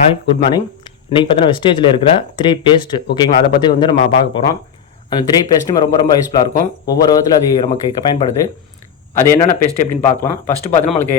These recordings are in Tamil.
Hi good morning. இன்றைக்கி பார்த்தீங்கன்னா வெஸ்டேஜில் இருக்கிற 3 பேஸ்ட் ஓகேங்களா, அதை பற்றி வந்து நம்ம பார்க்க போகிறோம். அந்த 3 பேஸ்ட்டுமே ரொம்ப யூஸ்ஃபுல்லாக இருக்கும். ஒவ்வொரு விதத்தில் அது நமக்கு பயன்படுது. அது என்னென்ன பேஸ்ட்டு எப்படின்னு பார்க்கலாம். ஃபஸ்ட்டு பார்த்தீங்கன்னா நம்மளுக்கு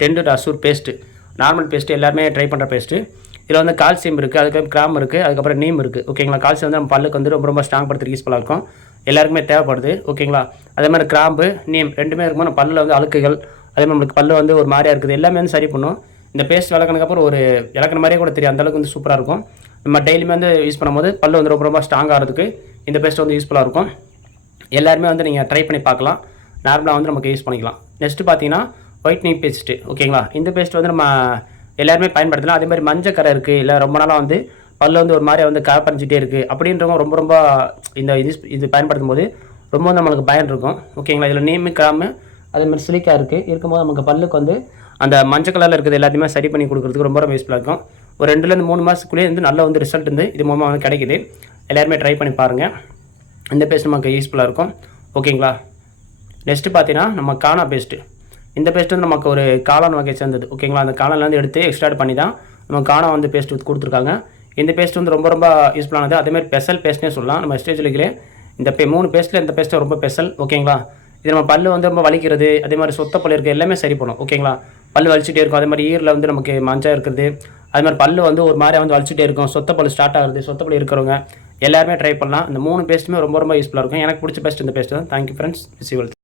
டெண்டட் அசூர் பேஸ்ட்டு, நார்மல் பேஸ்ட்டு எல்லாருமே ட்ரை பண்ணுற பேஸ்ட்டு. இதில் வந்து கால்சியம் இருக்குது, அதுக்கப்புறம் கிராம் இருக்குது, அதுக்கப்புறம் நீம் இருக்குது ஓகேங்களா. கால்சியம் வந்து நம்ம பல்லுக்கு வந்து ரொம்ப ஸ்ட்ராங் படுத்துறதுக்கு யூஸ்ஃபுல்லாக இருக்கும், எல்லாருக்குமே தேவைப்படுது ஓகேங்களா. அதே மாதிரி கிராம்பு நீம் ரெண்டுமே இருக்கும்போது நம்ம பல்லில் வந்து அழுக்குகள், அதே மாதிரி நம்மளுக்கு பல்லு வந்து ஒரு மாதிரியாக இருக்குது, எல்லாமே வந்து சரி பண்ணும். இந்த பேஸ்ட் விளக்குனதுக்கப்புறம் ஒரு விளக்குன மாதிரியே கூட தெரியும், அந்தளவுக்கு வந்து சூப்பராக இருக்கும். நம்ம டெய்லியுமே வந்து யூஸ் பண்ணும்போது பல்லு வந்து ரொம்ப ஸ்ட்ராங் ஆகிறதுக்கு இந்த பேஸ்ட் வந்து யூஸ்ஃபுல்லாக இருக்கும். எல்லாருமே வந்து நீங்கள் ட்ரை பண்ணி பார்க்கலாம். நார்மலாக வந்து நமக்கு யூஸ் பண்ணிக்கலாம். நெக்ஸ்ட்டு பார்த்தீங்கன்னா ஒயிட்னிங் பேஸ்ட்டு ஓகேங்களா. இந்த பேஸ்ட் வந்து நம்ம எல்லாருமே பயன்படுத்தலாம். அதே மாதிரி மஞ்சள் கரை இருக்குது, இல்லை ரொம்ப நாளாக வந்து பல்லு வந்து ஒரு மாதிரி வந்து கரை பறிஞ்சிட்டே இருக்குது அப்படின்றவங்க ரொம்ப இந்த இது பயன்படுத்தும் போது ரொம்ப நம்மளுக்கு பயன் இருக்கும் ஓகேங்களா. இதில் நீம் கிராமு அதே மாதிரி சிலிக்கா இருக்கும்போது நமக்கு பல்லுக்கு வந்து அந்த மஞ்சள் கலரில் இருக்கிறது எல்லாத்தையுமே சரி பண்ணி கொடுக்குறதுக்கு ரொம்ப யூஸ்ஃபுல்லாக இருக்கும். ஒரு 2லேருந்து 3 மாதத்துக்குள்ளேயே வந்து நல்ல வந்து ரிசல்ட் வந்து இது மூலமாக வந்து கிடைக்குது. எல்லாருமே ட்ரை பண்ணி பாருங்கள். இந்த பேஸ்ட் நமக்கு யூஸ்ஃபுல்லாக இருக்கும் ஓகேங்களா. நெக்ஸ்ட்டு பார்த்தீங்கன்னா நம்ம கானா பேஸ்ட்டு. இந்த பேஸ்ட் வந்து நமக்கு ஒரு காளான் வகை சேர்ந்தது ஓகேங்களா. அந்த காளான்லேருந்து எடுத்து எக்ஸ்ட்ராக்ட் பண்ணி தான் நம்ம கானா வந்து பேஸ்ட் கொடுத்துருக்காங்க. இந்த பேஸ்ட் வந்து ரொம்ப யூஸ்ஃபுல்லானது. அதேமாதிரி ஸ்பெஷல் பேஸ்ட்னே சொல்லலாம். நம்ம ஸ்டேஜில் இருக்கிற இந்த 3 பேஸ்ட்டில் இந்த பேஸ்ட்டு ரொம்ப ஸ்பெஷல் ஓகேங்களா. இது நம்ம பல்லு வந்து ரொம்ப வலிக்கிறது, அதே மாதிரி சொத்த பல்லு இருக்குது, எல்லாமே சரி பண்ணும் ஓகேங்களா. பல்லு வலிச்சுட்டே இருக்கும், அதே மாதிரி ஈரில் வந்து நமக்கு மஞ்சள் இருக்கிறது, அதே மாதிரி பல்லு வந்து ஒரு மாதிரி வந்து வலிச்சுட்டே இருக்கும், சொத்த பல்லு ஸ்டார்ட் ஆகுது, சொத்த பல்லு இருக்கிறவங்க எல்லாருமே ட்ரை பண்ணலாம். இந்த 3 பேஸ்ட்டுமே ரொம்ப யூஸ்ஃபுல்லாக இருக்கும். எனக்கு பிடிச்ச பேஸ்ட் இந்த பேஸ்ட் தான். Thank you friends.